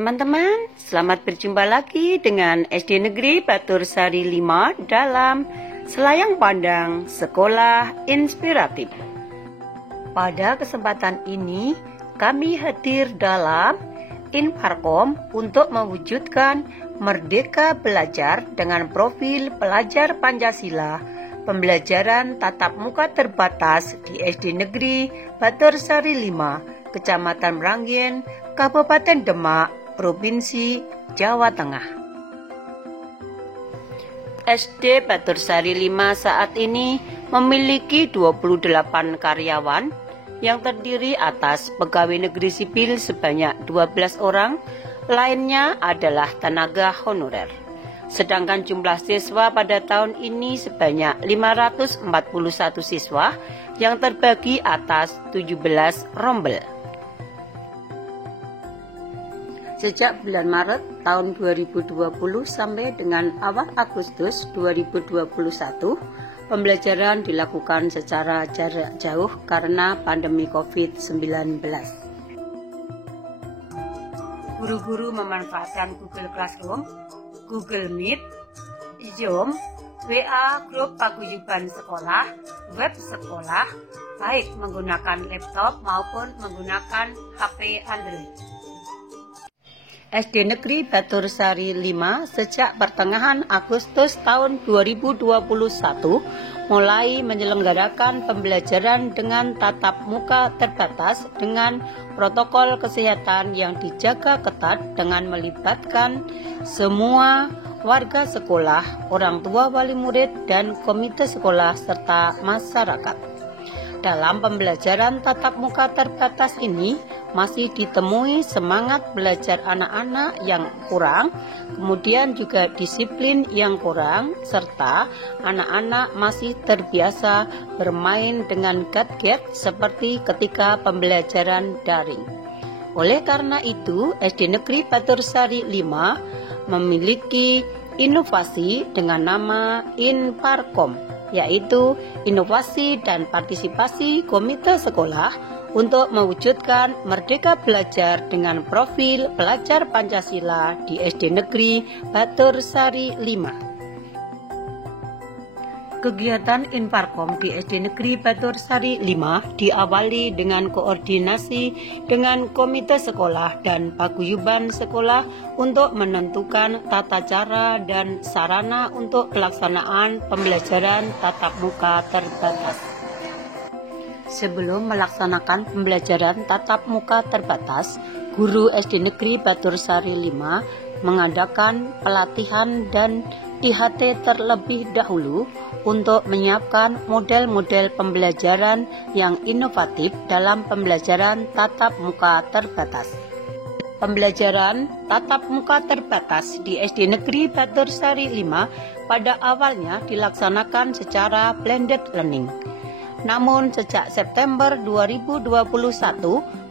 Teman-teman, selamat berjumpa lagi dengan SD Negeri Batur Sari 5 dalam Selayang Pandang Sekolah Inspiratif. Pada kesempatan ini, kami hadir dalam Infarkom untuk mewujudkan Merdeka Belajar dengan profil pelajar Pancasila, pembelajaran tatap muka terbatas di SD Negeri Batur Sari 5, Kecamatan Meranggen, Kabupaten Demak, Provinsi Jawa Tengah. SD Batur Sari 5 saat ini memiliki 28 karyawan yang terdiri atas pegawai negeri sipil sebanyak 12 orang, lainnya adalah tenaga honorer. Sedangkan jumlah siswa pada tahun ini sebanyak 541 siswa yang terbagi atas 17 rombel. Sejak bulan Maret tahun 2020 sampai dengan awal Agustus 2021, pembelajaran dilakukan secara jarak jauh karena pandemi COVID-19. Guru-guru memanfaatkan Google Classroom, Google Meet, Zoom, WA, grup paguyuban sekolah, web sekolah, baik menggunakan laptop maupun menggunakan HP Android. SD Negeri Batur Sari 5 sejak pertengahan Agustus tahun 2021 mulai menyelenggarakan pembelajaran dengan tatap muka terbatas dengan protokol kesehatan yang dijaga ketat dengan melibatkan semua warga sekolah, orang tua, wali murid, dan komite sekolah serta masyarakat. Dalam pembelajaran tatap muka terbatas ini masih ditemui semangat belajar anak-anak yang kurang, kemudian juga disiplin yang kurang, serta anak-anak masih terbiasa bermain dengan gadget seperti ketika pembelajaran daring. Oleh karena itu, SD Negeri Batur Sari 5 memiliki inovasi dengan nama Infarkom, yaitu inovasi dan partisipasi komite sekolah untuk mewujudkan Merdeka Belajar dengan profil pelajar Pancasila di SD Negeri Batur Sari 5. Kegiatan Infarkom di SD Negeri Batur Sari 5 diawali dengan koordinasi dengan komite sekolah dan paguyuban sekolah untuk menentukan tata cara dan sarana untuk pelaksanaan pembelajaran tatap muka terbatas. Sebelum melaksanakan pembelajaran tatap muka terbatas, guru SD Negeri Batur Sari 5 mengadakan pelatihan dan IHT terlebih dahulu untuk menyiapkan model-model pembelajaran yang inovatif dalam pembelajaran tatap muka terbatas. Pembelajaran tatap muka terbatas di SD Negeri Batur Sari 5 pada awalnya dilaksanakan secara blended learning. Namun sejak September 2021,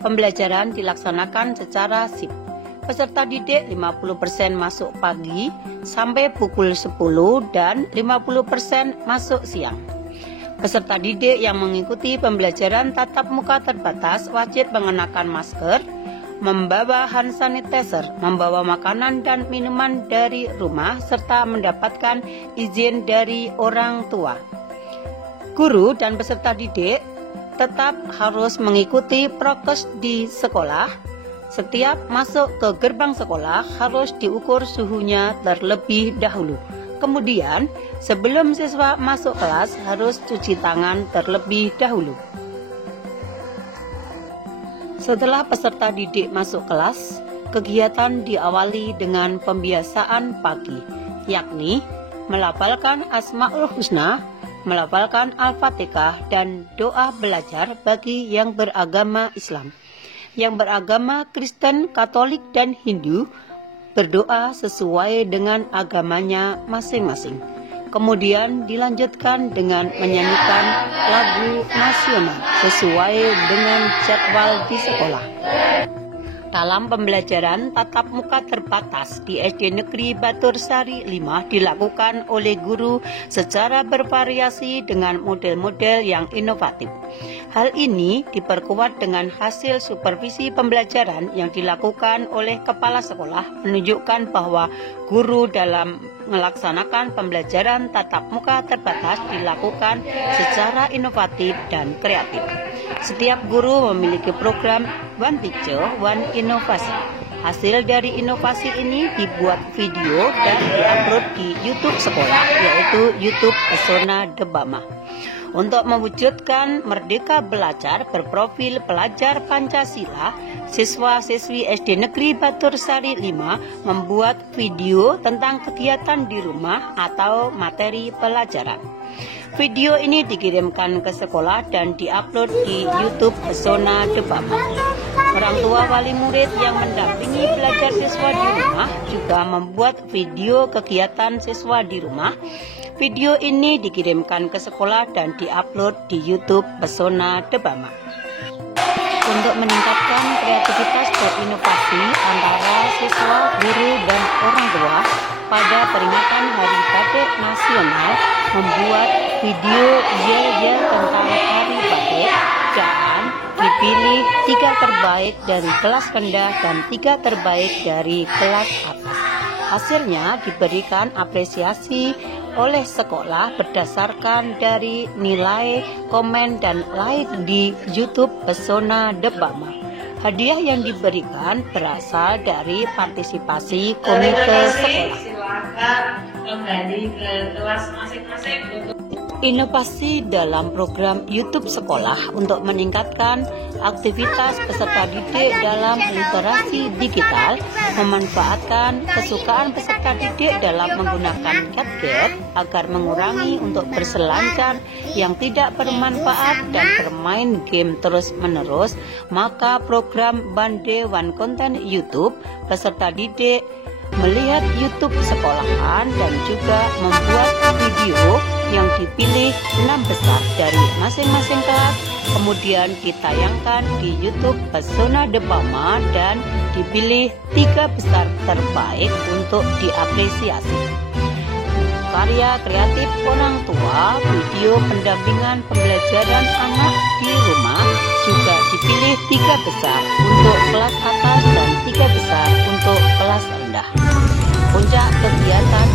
pembelajaran dilaksanakan secara shift. Peserta didik 50% masuk pagi sampai pukul 10 dan 50% masuk siang. Peserta didik yang mengikuti pembelajaran tatap muka terbatas wajib mengenakan masker, membawa hand sanitizer, membawa makanan dan minuman dari rumah, serta mendapatkan izin dari orang tua. Guru dan peserta didik tetap harus mengikuti prokes di sekolah. Setiap masuk ke gerbang sekolah harus diukur suhunya terlebih dahulu. Kemudian, sebelum siswa masuk kelas harus cuci tangan terlebih dahulu. Setelah peserta didik masuk kelas, kegiatan diawali dengan pembiasaan pagi, yakni melafalkan Asmaul Husna, melafalkan Al-Fatihah, dan doa belajar bagi yang beragama Islam. Yang beragama Kristen, Katolik, dan Hindu berdoa sesuai dengan agamanya masing-masing. Kemudian dilanjutkan dengan menyanyikan lagu nasional sesuai dengan jadwal di sekolah. Dalam pembelajaran tatap muka terbatas di SD Negeri Batursari 5 dilakukan oleh guru secara bervariasi dengan model-model yang inovatif. Hal ini diperkuat dengan hasil supervisi pembelajaran yang dilakukan oleh kepala sekolah, menunjukkan bahwa guru dalam melaksanakan pembelajaran tatap muka terbatas dilakukan secara inovatif dan kreatif. Setiap guru memiliki program One Teacher, One Inovasi. Hasil dari inovasi ini dibuat video dan diupload di YouTube sekolah, yaitu YouTube Pesona Debama. Untuk mewujudkan Merdeka Belajar berprofil pelajar Pancasila, siswa-siswi SD Negeri Batursari 5 membuat video tentang kegiatan di rumah atau materi pelajaran. Video ini dikirimkan ke sekolah dan diupload di YouTube Pesona Debama. Orang tua wali murid yang mendampingi belajar siswa di rumah juga membuat video kegiatan siswa di rumah. Video ini dikirimkan ke sekolah dan diupload di YouTube Pesona Debama. Untuk meningkatkan kreativitas berinovasi antara siswa, guru, dan orang tua, pada peringatan Hari Batik Nasional membuat video yel-yel tentang Hari Batik dan dipilih 3 terbaik dari kelas rendah dan 3 terbaik dari kelas atas. Hasilnya diberikan apresiasi oleh sekolah berdasarkan dari nilai, komen, dan like di YouTube Pesona Debama. Hadiah yang diberikan berasal dari partisipasi komite sekolah. Silakan kembali ke kelas masing-masing. Inovasi dalam program YouTube sekolah untuk meningkatkan aktivitas peserta didik dalam literasi digital, memanfaatkan kesukaan peserta didik dalam menggunakan gadget agar mengurangi untuk berselancar yang tidak bermanfaat dan bermain game terus-menerus, maka program Bande One Content YouTube peserta didik melihat YouTube sekolahan dan juga membuat video yang dipilih 6 besar dari masing-masing kelas, kemudian ditayangkan di YouTube Pesona Debama dan dipilih 3 besar terbaik untuk diapresiasi. Karya kreatif orang tua, video pendampingan pembelajaran anak di rumah juga dipilih 3 besar untuk kelas atas dan 3 besar untuk kelas rendah. Puncak kegiatan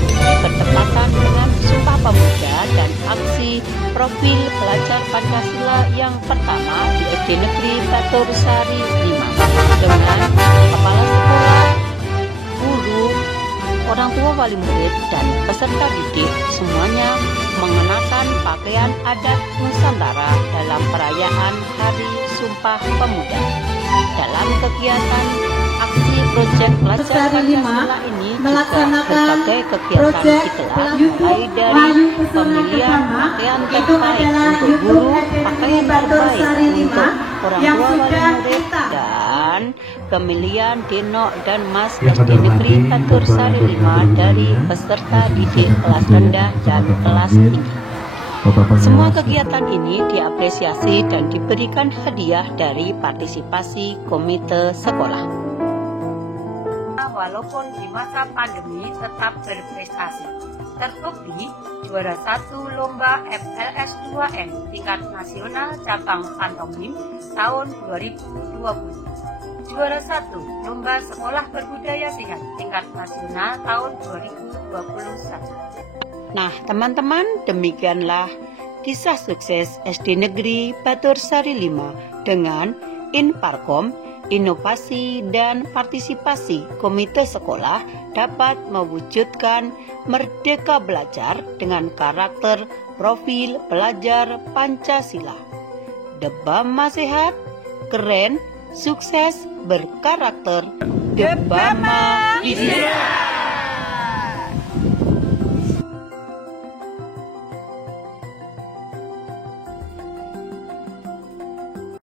bertepatan dengan Sumpah Pemuda dan aksi profil pelajar Pancasila yang pertama di SD Negeri Batursari 5 dengan kepala sekolah, guru, orang tua wali murid, dan peserta didik semuanya mengenakan pakaian adat Nusantara dalam perayaan Hari Sumpah Pemuda. Dalam kegiatan aksi proyek pelajar Pancasila ini juga berbagai kegiatan digelar, mulai dari pemilihan pakaian terbaik untuk guru, pakaian terbaik untuk orang tua wali murid, dan pemilihan Denok dan Mas SD Negeri Batursari 5 dari peserta didik kelas rendah dan kelas tinggi. Semua kegiatan ini diapresiasi dan diberikan hadiah dari partisipasi komite sekolah. Walaupun di masa pandemi tetap berprestasi, terbukti juara 1 lomba FLS 2N tingkat nasional cabang pantomim tahun 2020, juara 1 lomba sekolah berbudaya sehat tingkat nasional tahun 2021. Nah teman-teman, demikianlah kisah sukses SD Negeri Batursari 5 dengan Inparkom, inovasi dan partisipasi komite sekolah dapat mewujudkan Merdeka Belajar dengan karakter profil pelajar Pancasila. Debama sehat, keren, sukses, berkarakter. Debama bisa.